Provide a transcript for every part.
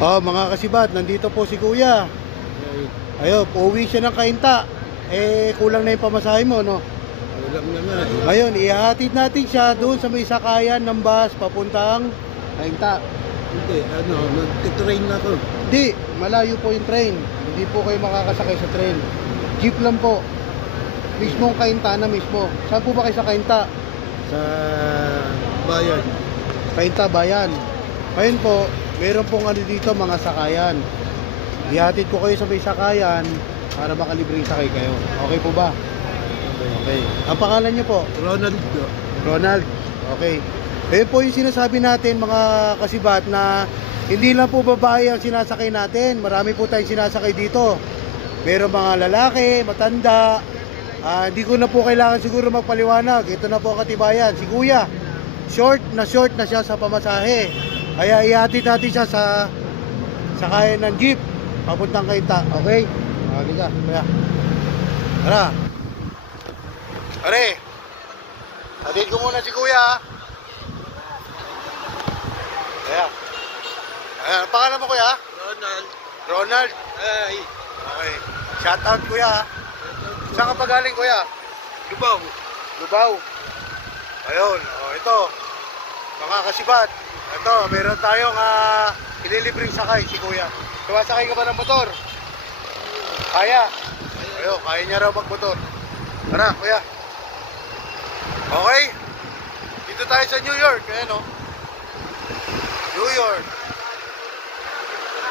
Oh, mga kasibat, nandito po si Kuya. Ayun, uuwi siya ng Kainta. Kulang na yung pamasahe mo, no? Ulam na nga eh. Ngayon, ihahatid natin siya doon sa may sakayan ng bus papuntang Kainta. Hindi, nagtitrain na ako. Hindi, malayo po yung train. Hindi po kayo makakasakay sa train. Jeep lang po. Mismong Kainta na mismo. Saan po ba kayo sa Kainta? Sa bayan. Kainta, bayan. Ngayon po, meron pong ano dito, mga sakayan. Ihatid ko kayo sa may sakayan para makalibreng sakay kayo. Okay po ba? Okay. Ang pangalan niyo po? Ronald. Ronald. Okay. Ayun po yung sinasabi natin mga kasibat na hindi lang po babae ang sinasakay natin. Marami po tayong sinasakay dito. Meron mga lalaki, matanda. Hindi ko na po kailangan siguro magpaliwanag. Ito na po ang katibayan. Si Kuya, short na siya sa pamasahe. Kaya ihatid natin siya sa sakayan ng jeep papuntang Kainta. Okay? Halika, Kuya. Tara. Pare, hatid ko muna si Kuya. Ayan. Ayan, ang pangalan mo Kuya? Ronald. Ronald. Ay. Okay. Shout out Kuya. Saan ka pa galing Kuya? Lubaw. Lubao. Ayun, ito. Mga kasibat. Ito, meron tayong ililibreng sakay si Kuya. Sumasakay ka ba ng motor? Kaya. Ayun, kaya niya raw magmotor. Tara Kuya. Okay. Dito tayo sa New York. Ayan o. New York.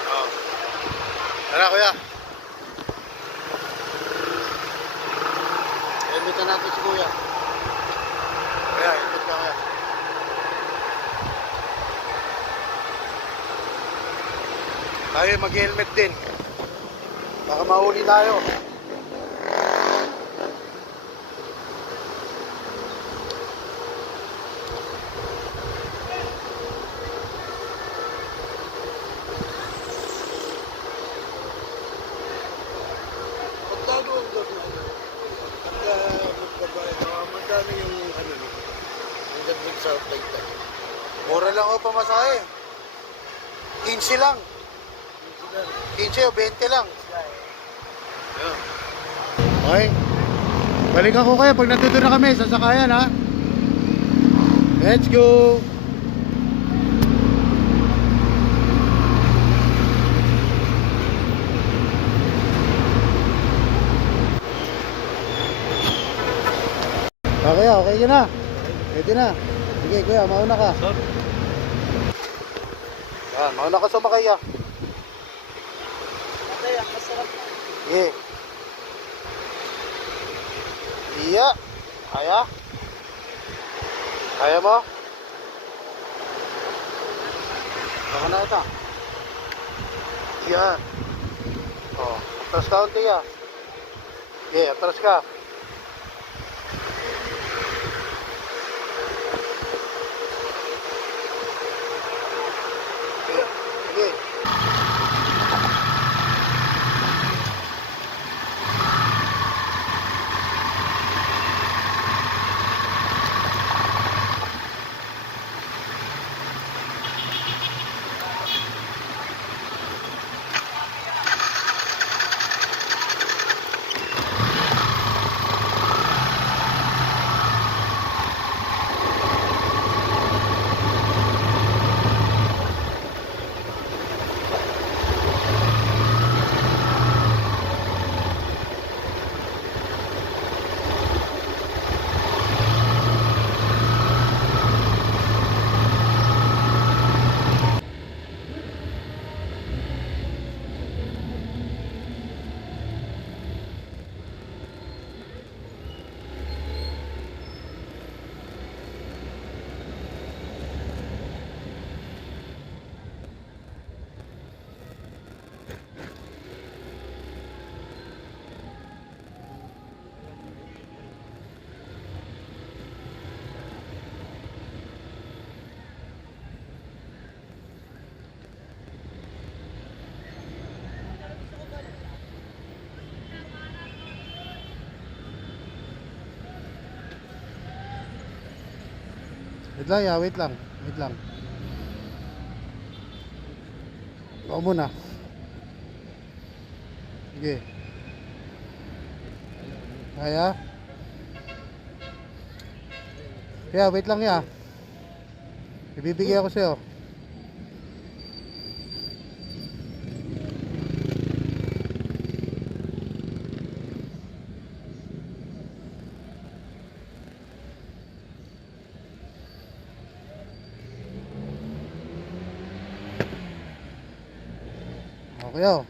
Oh. Tara Kuya. Helmetan natin si Kuya. Kuya, helmet ka Kuya. Tayo mag-helmet din. Baka mahuli tayo. Magkano ang gawin? Pagka magbabayad, magkano yung ano nyo? Ang gagawin sa flight time. Mura lang ako pamasahe. 15 lang. 15 o 20 lang. Yeah. Okay. Balik ako kayo pag nandito na kami sa sakayan ha. Let's go. Okay, okay ka na. Pwede na. Sige kuya, mauna ka. Yan, mauna ka sumakay ah. Sige. Iya. Kaya? Kaya mo? Baka na ito. Yan. Oh, atras ka unti ah. Sige, atras ka. Sige. Wait lang, ya, wait lang. Wait lang. Ako muna. Sige. Kaya? Kaya, wait lang ya. Ibibigay ako sa'yo. Okay, oh.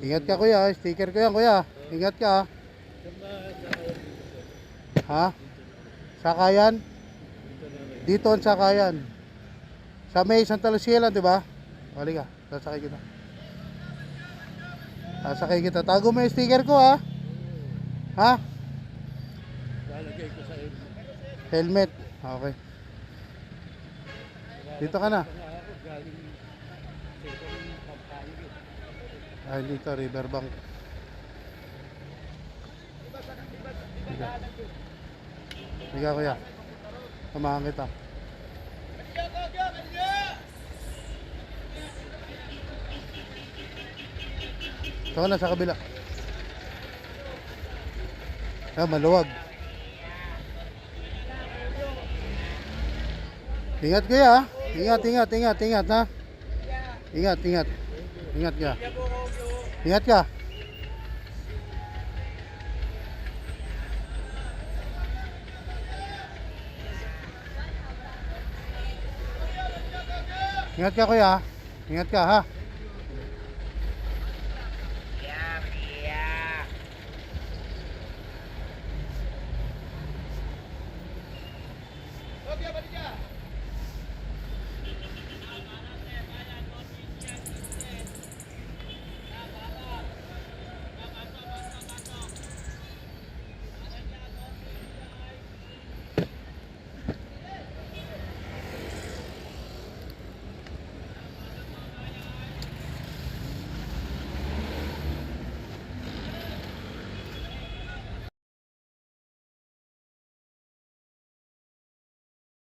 Ingat ka kuya, sticker ko yan kuya. Ingat ka. Ha? Sakayan? Dito ang sakayan. Sa may Santa Lucia lang, di ba? Hali ka, sasakay kita. Sasakay kita. Tago mo yung sticker ko ha. Ha? Lalagay ko sa Helmet. Okay. Dito ka na. Ay, dito, Riverbank. Higa kuya. Samahan kita. Ito ka na sa kabila. Maluwag. Ingat kuya. Ingat ha. Ingat. Ingat ka. Ingat ka. Ingat ka kuya. Ingat ka ha.